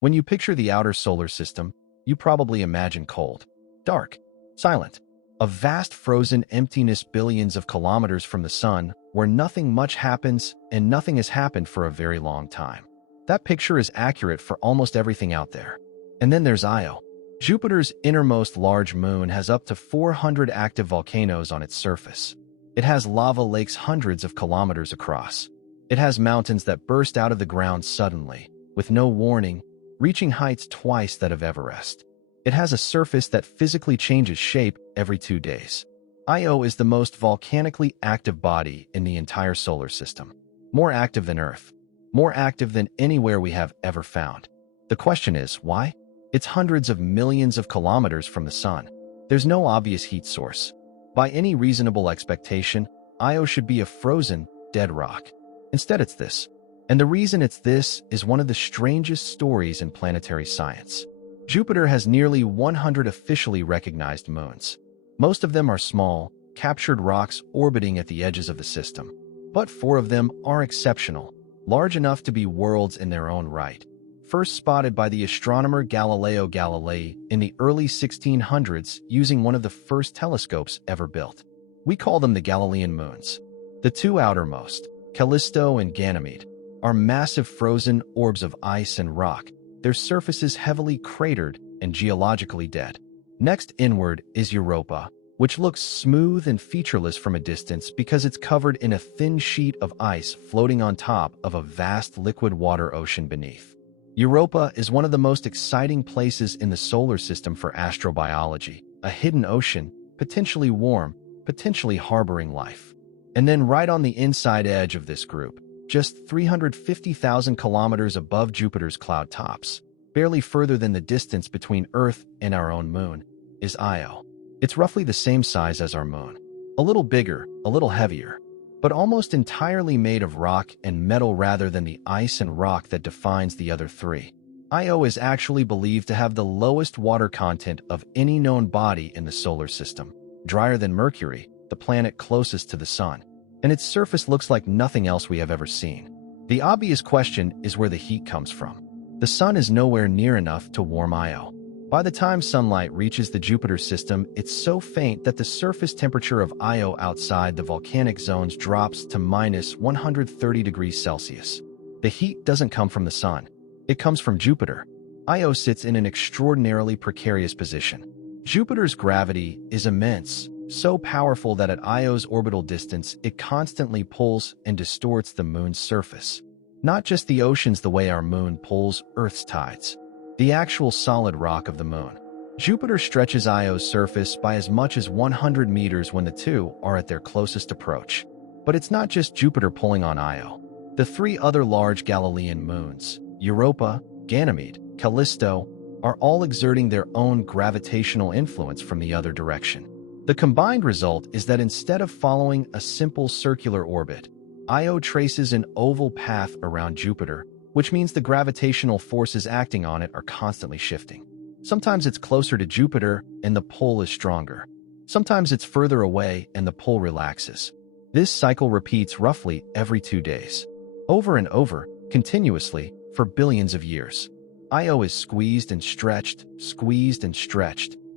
When you picture the outer solar system, you probably imagine cold, dark, silent, a vast frozen emptiness billions of kilometers from the sun where nothing much happens and nothing has happened for a very long time. That picture is accurate for almost everything out there. And then there's Io. Jupiter's innermost large moon has up to 400 active volcanoes on its surface. It has lava lakes hundreds of kilometers across. It has mountains that burst out of the ground suddenly, with no warning, reaching heights twice that of Everest. It has a surface that physically changes shape every 2 days. Io is the most volcanically active body in the entire solar system. More active than Earth. More active than anywhere we have ever found. The question is, why? It's hundreds of millions of kilometers from the sun. There's no obvious heat source. By any reasonable expectation, Io should be a frozen, dead rock. Instead, it's this. And the reason it's this is one of the strangest stories in planetary science. Jupiter has nearly 100 officially recognized moons. Most of them are small, captured rocks orbiting at the edges of the system. But 4 of them are exceptional, large enough to be worlds in their own right. First spotted by the astronomer Galileo Galilei in the early 1600s using one of the first telescopes ever built. We call them the Galilean moons. The 2 outermost, Callisto and Ganymede, are massive frozen orbs of ice and rock, their surfaces heavily cratered and geologically dead. Next inward is Europa, which looks smooth and featureless from a distance because it's covered in a thin sheet of ice floating on top of a vast liquid water ocean beneath. Europa is one of the most exciting places in the solar system for astrobiology, a hidden ocean, potentially warm, potentially harboring life. And then right on the inside edge of this group, just 350,000 kilometers above Jupiter's cloud tops, barely further than the distance between Earth and our own moon, is Io. It's roughly the same size as our moon. A little bigger, a little heavier, but almost entirely made of rock and metal rather than the ice and rock that defines the other 3. Io is actually believed to have the lowest water content of any known body in the solar system, drier than Mercury, the planet closest to the sun, and its surface looks like nothing else we have ever seen. The obvious question is where the heat comes from. The sun is nowhere near enough to warm Io. By the time sunlight reaches the Jupiter system, it's so faint that the surface temperature of Io outside the volcanic zones drops to minus 130 degrees Celsius. The heat doesn't come from the sun. It comes from Jupiter. Io sits in an extraordinarily precarious position. Jupiter's gravity is immense, so powerful that at Io's orbital distance, it constantly pulls and distorts the moon's surface. Not just the oceans the way our moon pulls Earth's tides. The actual solid rock of the moon. Jupiter stretches Io's surface by as much as 100 meters when the 2 are at their closest approach. But it's not just Jupiter pulling on Io. The 3 other large Galilean moons, Europa, Ganymede, Callisto, are all exerting their own gravitational influence from the other direction. The combined result is that instead of following a simple circular orbit, Io traces an oval path around Jupiter, which means the gravitational forces acting on it are constantly shifting. Sometimes it's closer to Jupiter and the pull is stronger. Sometimes it's further away and the pull relaxes. This cycle repeats roughly every 2 days. Over and over, continuously, for billions of years. Io is squeezed and stretched,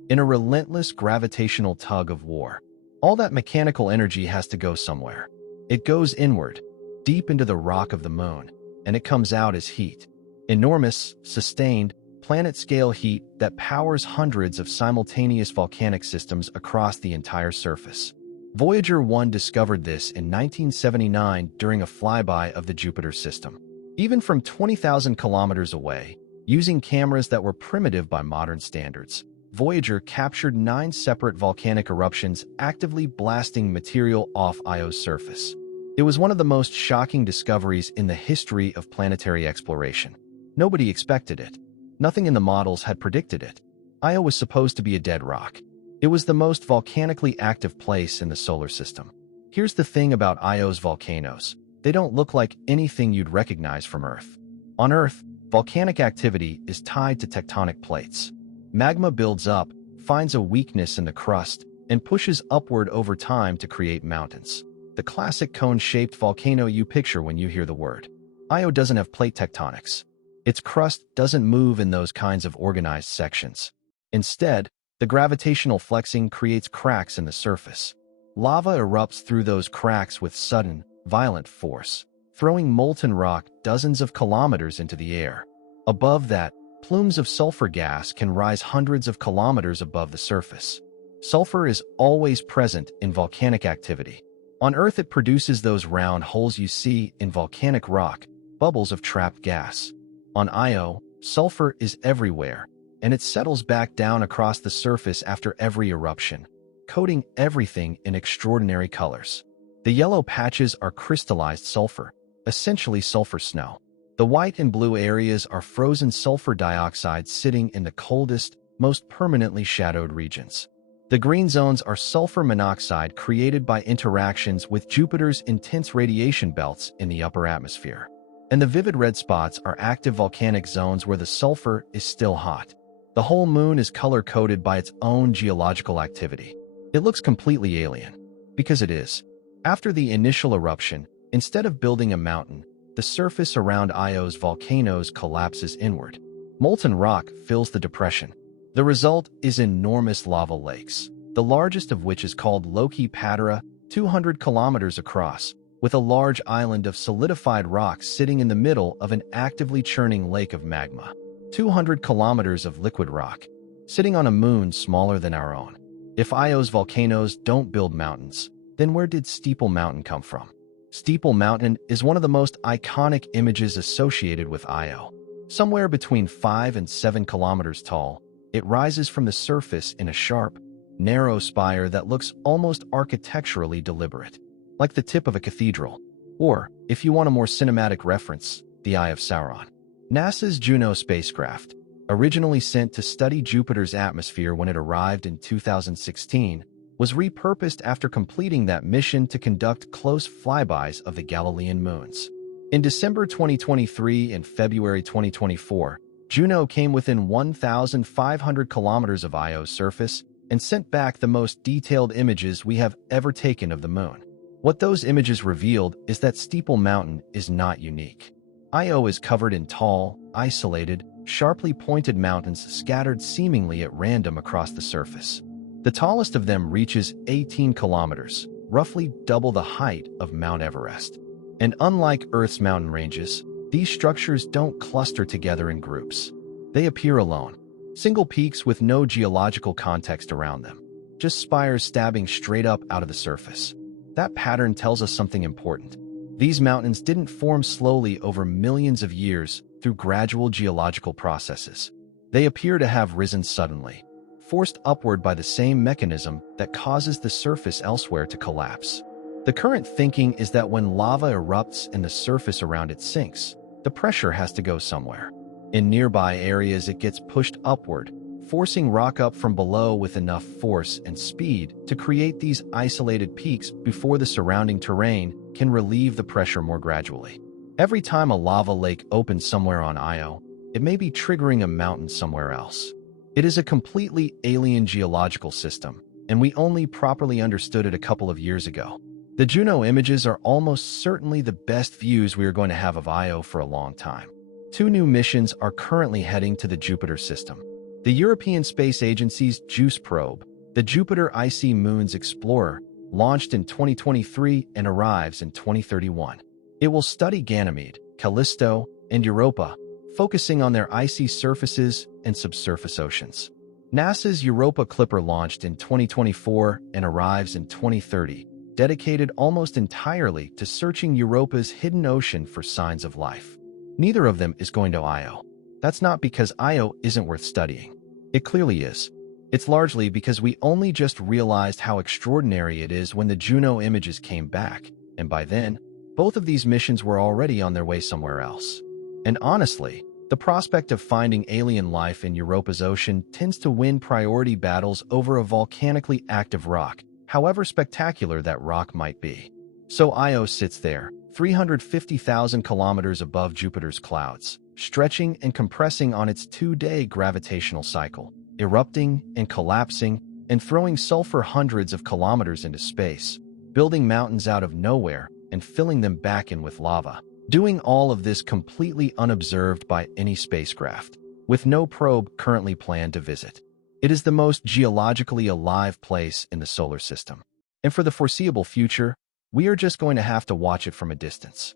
in a relentless gravitational tug of war. All that mechanical energy has to go somewhere. It goes inward, deep into the rock of the moon, and it comes out as heat. Enormous, sustained, planet-scale heat that powers hundreds of simultaneous volcanic systems across the entire surface. Voyager 1 discovered this in 1979 during a flyby of the Jupiter system. Even from 20,000 kilometers away, using cameras that were primitive by modern standards, Voyager captured 9 separate volcanic eruptions actively blasting material off Io's surface. It was one of the most shocking discoveries in the history of planetary exploration. Nobody expected it. Nothing in the models had predicted it. Io was supposed to be a dead rock. It was the most volcanically active place in the solar system. Here's the thing about Io's volcanoes. They don't look like anything you'd recognize from Earth. On Earth, volcanic activity is tied to tectonic plates. Magma builds up, finds a weakness in the crust, and pushes upward over time to create mountains. The classic cone-shaped volcano you picture when you hear the word. Io doesn't have plate tectonics. Its crust doesn't move in those kinds of organized sections. Instead, the gravitational flexing creates cracks in the surface. Lava erupts through those cracks with sudden, violent force, throwing molten rock dozens of kilometers into the air. Above that, plumes of sulfur gas can rise hundreds of kilometers above the surface. Sulfur is always present in volcanic activity. On Earth, it produces those round holes you see in volcanic rock, bubbles of trapped gas. On Io, sulfur is everywhere, and it settles back down across the surface after every eruption, coating everything in extraordinary colors. The yellow patches are crystallized sulfur, essentially sulfur snow. The white and blue areas are frozen sulfur dioxide sitting in the coldest, most permanently shadowed regions. The green zones are sulfur monoxide created by interactions with Jupiter's intense radiation belts in the upper atmosphere. And the vivid red spots are active volcanic zones where the sulfur is still hot. The whole moon is color-coded by its own geological activity. It looks completely alien. Because it is. After the initial eruption, instead of building a mountain, the surface around Io's volcanoes collapses inward. Molten rock fills the depression. The result is enormous lava lakes, the largest of which is called Loki Patera, 200 kilometers across, with a large island of solidified rock sitting in the middle of an actively churning lake of magma. 200 kilometers of liquid rock, sitting on a moon smaller than our own. If Io's volcanoes don't build mountains, then where did Steeple Mountain come from? Steeple Mountain is one of the most iconic images associated with Io. Somewhere between 5 and 7 kilometers tall, it rises from the surface in a sharp, narrow spire that looks almost architecturally deliberate, like the tip of a cathedral. Or, if you want a more cinematic reference, the Eye of Sauron. NASA's Juno spacecraft, originally sent to study Jupiter's atmosphere when it arrived in 2016, was repurposed after completing that mission to conduct close flybys of the Galilean moons. In December 2023 and February 2024, Juno came within 1,500 kilometers of Io's surface and sent back the most detailed images we have ever taken of the moon. What those images revealed is that Steeple Mountain is not unique. Io is covered in tall, isolated, sharply pointed mountains scattered seemingly at random across the surface. The tallest of them reaches 18 kilometers, roughly double the height of Mount Everest. And unlike Earth's mountain ranges, these structures don't cluster together in groups. They appear alone, single peaks with no geological context around them, just spires stabbing straight up out of the surface. That pattern tells us something important. These mountains didn't form slowly over millions of years through gradual geological processes. They appear to have risen suddenly, forced upward by the same mechanism that causes the surface elsewhere to collapse. The current thinking is that when lava erupts and the surface around it sinks, the pressure has to go somewhere. In nearby areas, it gets pushed upward, forcing rock up from below with enough force and speed to create these isolated peaks before the surrounding terrain can relieve the pressure more gradually. Every time a lava lake opens somewhere on Io, it may be triggering a mountain somewhere else. It is a completely alien geological system, and we only properly understood it a couple of years ago. The Juno images are almost certainly the best views we are going to have of Io for a long time. 2 new missions are currently heading to the Jupiter system. The European Space Agency's JUICE probe, the Jupiter Icy Moons Explorer, launched in 2023 and arrives in 2031. It will study Ganymede, Callisto, and Europa, focusing on their icy surfaces and subsurface oceans. NASA's Europa Clipper launched in 2024 and arrives in 2030, dedicated almost entirely to searching Europa's hidden ocean for signs of life. Neither of them is going to Io. That's not because Io isn't worth studying. It clearly is. It's largely because we only just realized how extraordinary it is when the Juno images came back, and by then, both of these missions were already on their way somewhere else. And honestly, the prospect of finding alien life in Europa's ocean tends to win priority battles over a volcanically active rock, however spectacular that rock might be. So Io sits there, 350,000 kilometers above Jupiter's clouds, stretching and compressing on its 2-day gravitational cycle, erupting and collapsing and throwing sulfur hundreds of kilometers into space, building mountains out of nowhere and filling them back in with lava. doing all of this completely unobserved by any spacecraft, with no probe currently planned to visit. It is the most geologically alive place in the solar system. And for the foreseeable future, we are just going to have to watch it from a distance.